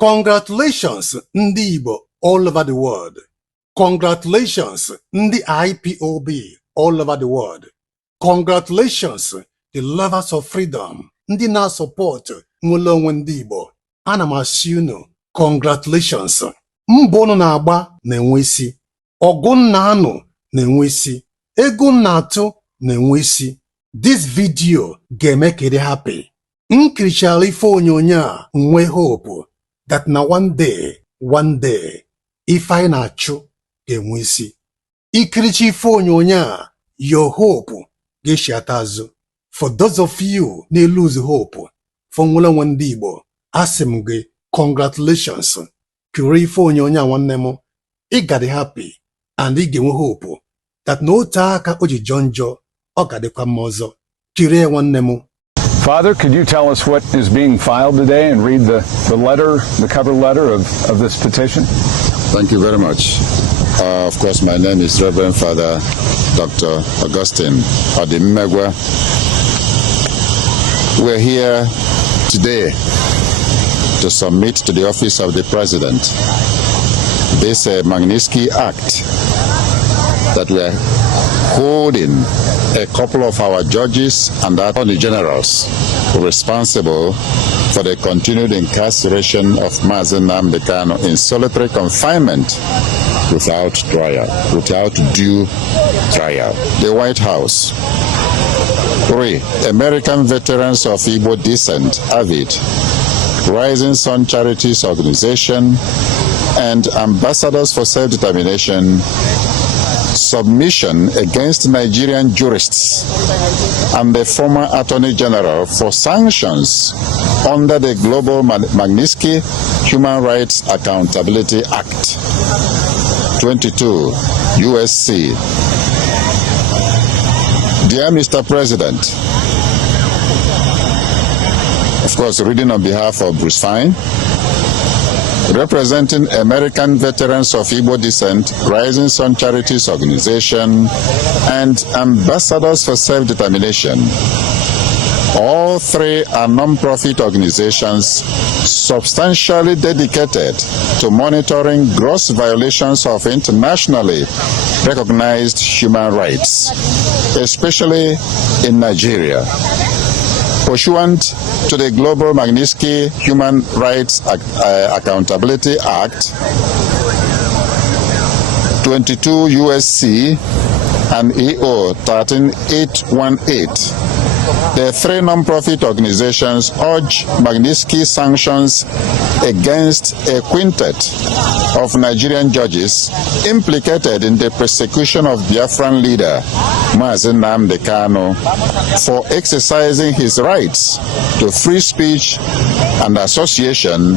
Congratulations, ndị Igbo all over the world. Congratulations, ndị IPOB all over the world. Congratulations, the lovers of freedom, ndị na-support nwere onwe ndị Igbo. Ana m asị unu, congratulations. Mbọ unu na-agba na-enwe isi. Ọgụ na-anụ na-enwe isi. Ego na-atụ na-enwe isi. This video ga-eme ka ị happy. Nkirichara ife onyonyo a nwe hope that na one day ife anyị na-achụ ga-enwe isi. Ikiricha ife onyonyo a, your hope ga-echiata azụ. For those of you na lose hope for nwere onwe ndị Igbo, asị m gị congratulations. Kiri ife onyonyo a nwanne m, ị ga dị happy and ị ga-enwe hope that na otu aka o ji jọ njọ ọ ga-adịkwa mma ọzọ. Kiri nwanne m. Father, could you tell us what is being filed today and read the letter, the cover letter of this petition? Thank you very much. Of course, my name is Reverend Father Dr. Augustine Odimegwa. We're here today to submit to the office of the President this Magnitsky Act that we're holding a couple of our judges and attorney generals responsible for the continued incarceration of Mazi Nnamdi Kanu in solitary confinement without trial, without due trial. The White House. 3. American veterans of Igbo descent, AVID, Rising Sun Charities Organization, and Ambassadors for Self-Determination submission against Nigerian jurists and the former Attorney General for sanctions under the Global Magnitsky Human Rights Accountability Act 22 USC. Dear Mr. President, of course, reading on behalf of Bruce Fine, representing American veterans of Igbo descent, Rising Sun Charities Organization, and Ambassadors for Self-Determination. All three are non-profit organizations substantially dedicated to monitoring gross violations of internationally recognized human rights, especially in Nigeria. Pursuant to the Global Magnitsky Human Rights Accountability Act 22 USC and EO 13818, the three non-profit organizations urge Magnitsky sanctions against a quintet of Nigerian judges implicated in the persecution of Biafran leader Mazi Nnamdi Kanu for exercising his rights to free speech and association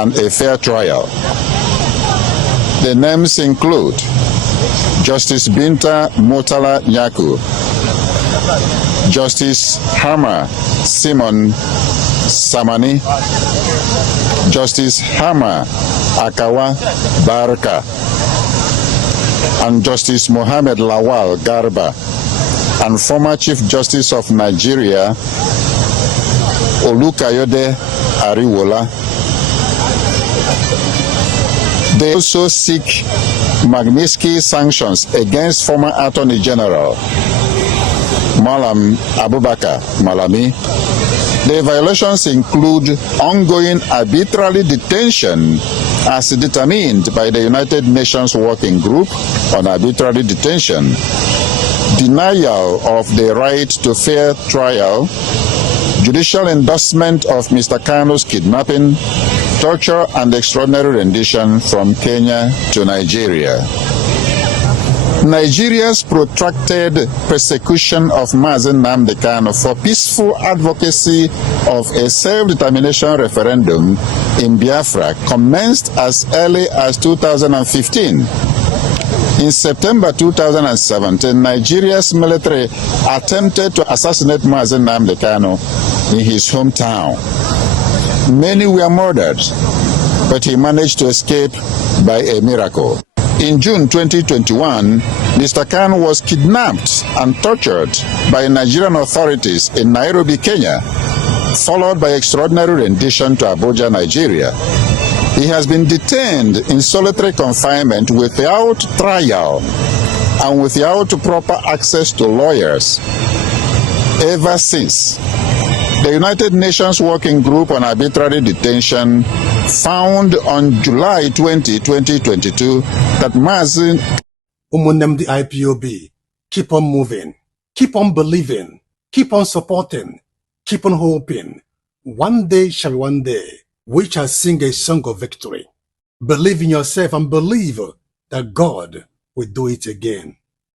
and a fair trial. The names include Justice Binta Murtala Nyaku, Justice Hama Simon Samani, Justice Hama Akawa Baraka, and Justice Mohammed Lawal Garba, and former Chief Justice of Nigeria Olukayode Ariwola. They also seek Magnitsky sanctions against former Attorney General Malam Abubakar Malami. The violations include ongoing arbitrary detention as determined by the United Nations Working Group on Arbitrary Detention, denial of the right to fair trial, judicial endorsement of Mr. Kanu's kidnapping, torture and extraordinary rendition from Kenya to Nigeria. Nigeria's protracted persecution of Mazi Nnamdi Kanu for peaceful advocacy of a self-determination referendum in Biafra commenced as early as 2015. In September 2017, Nigeria's military attempted to assassinate Mazi Nnamdi Kanu in his hometown. Many were murdered, but he managed to escape by a miracle. In June 2021, Mr. Kanu was kidnapped and tortured by Nigerian authorities in Nairobi, Kenya, followed by extraordinary rendition to Abuja, Nigeria. He has been detained in solitary confinement without trial and without proper access to lawyers ever since. The United Nations Working Group on Arbitrary Detention found on July 20, 2022 that Mazin Ụmụnne the IPOB, keep on moving, keep on believing, keep on supporting, keep on hoping. One day shall be one day, we shall sing a song of victory. Believe in yourself and believe that God will do it again.